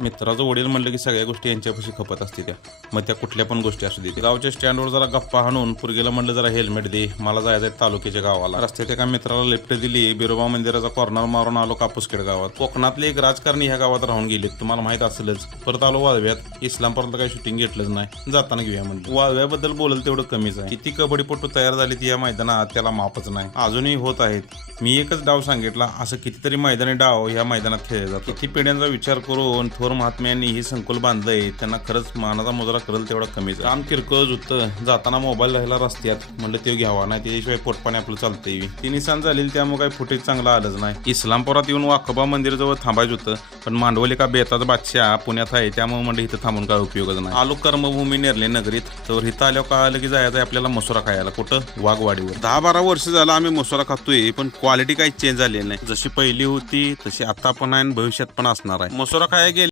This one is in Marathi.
मित्राचं वडील म्हणलं की सगळ्या गोष्टी यांच्यापाशी खपत असते त्या, मग त्या कुठल्या पण गोष्टी असू दे. गावच्या स्टँडवर जरा गप्पा हाणून पुरगेला म्हणलं जरा हेल्मेट दे, मला जायचंय तालुक्याच्या गावाला. रस्त्यात एका मित्राला लिफ्ट दिली, बिरोबा मंदिराचा कॉर्नर मारून आलो कापूसखेड गावात. कोकणातले एक राजकारणी ह्या गावात राहून गेले, तुम्हाला माहित असेलच. परत आलो वाळव्यात. इस्लामपर्यंत काही शूटिंग घेतलंच नाही, जाताना घेऊया म्हणलं. वाळव्याबद्दल बोलल तेवढं कमीच आहे. किती कबड्डीपटू तयार झालीत या मैदानात त्याला मापच नाही, अजूनही होत आहेत. मी एकच डाव सांगितला, असं कितीतरी मैदानी डाव ह्या मैदानात खेळले जातात. किती पिढ्यांचा विचार करून थोर महात्म्यांनी ही संकुल बांधलंय, त्यांना खरंच मानाचा मुजरा करेल तेवढा कमीच. काम किरकोळ होतं, जाताना मोबाईल राहिला रस्त्यात, म्हणलं ते घ्यावा, नाही त्याशिवाय पोटपाणी आपलं चालतंय. ती निशाण झालेली त्यामुळे काही फुटेज चांगला आलंच नाही. इस्लामपुरात येऊन वाकोबा मंदिराजवळ थांबायचं होतं, पण मांडवली का बेताज बादशाह पुण्यात आहे, त्यामुळे म्हणजे इथं थांबून काय उपयोगच नाही. आलो कर्मभूमी नेरले नगरीत, तर इथं आल्यावर कळालं की जायचं आपल्याला मसुरा खायला. कुठं? वाघवाडीवर. 10-12 वर्ष झालं आम्ही मसुरा खातोय, पण क्वालिटी काही चेंज झाली नाही. जशी पहिली होती तशी आता पण आहे आणि भविष्यात पण असणार आहे. मसुरा खायला गेले